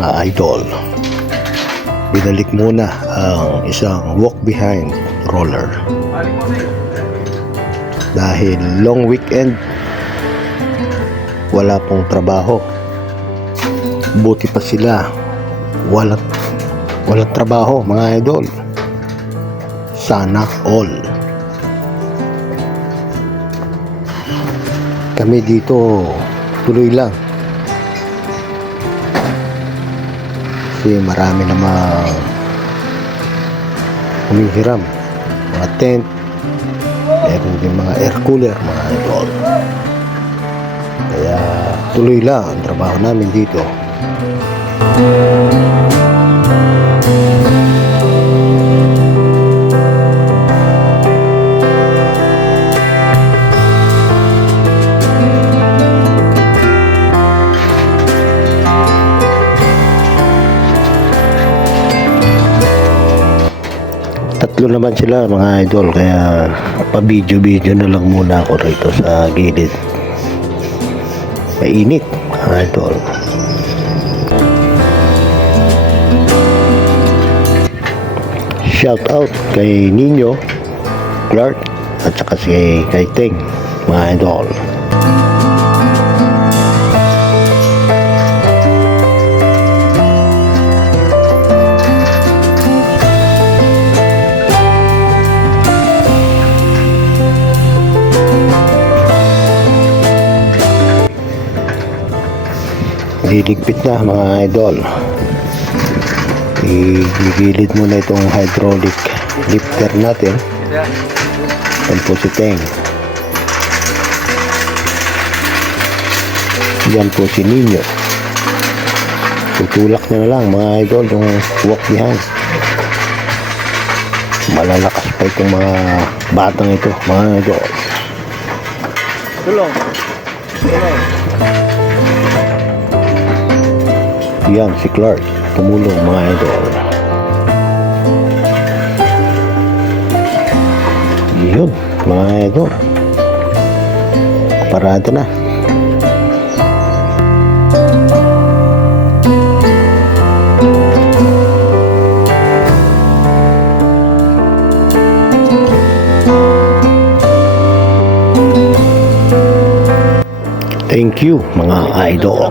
mga idol, binalik muna ang isang walk behind roller dahil long weekend, wala pong trabaho. Buti pa sila walang trabaho mga idol. Sana all. Kami dito tuloy lang kasi marami namang humihiram, mga tent, meron din mga air cooler mga idol. Kaya tuloy lang ang trabaho namin dito. Tatlo naman sila mga idol, kaya pa-video na lang muna ako rito sa gilid. Mainit mga idol. Shout out kay Nino, Clark at saka kay Teng mga idol. Liligpit na mga idol. Igigilid muna itong hydraulic lifter natin. Yan po si Teng. Yan po si Nino. Tutulak na lang mga idol yung walk behind. Malalakas pa itong mga batang ito mga idol. Tulong. Yan si Clark, tumulong mga idol. Yun mga idol, parado na. Thank you mga idol.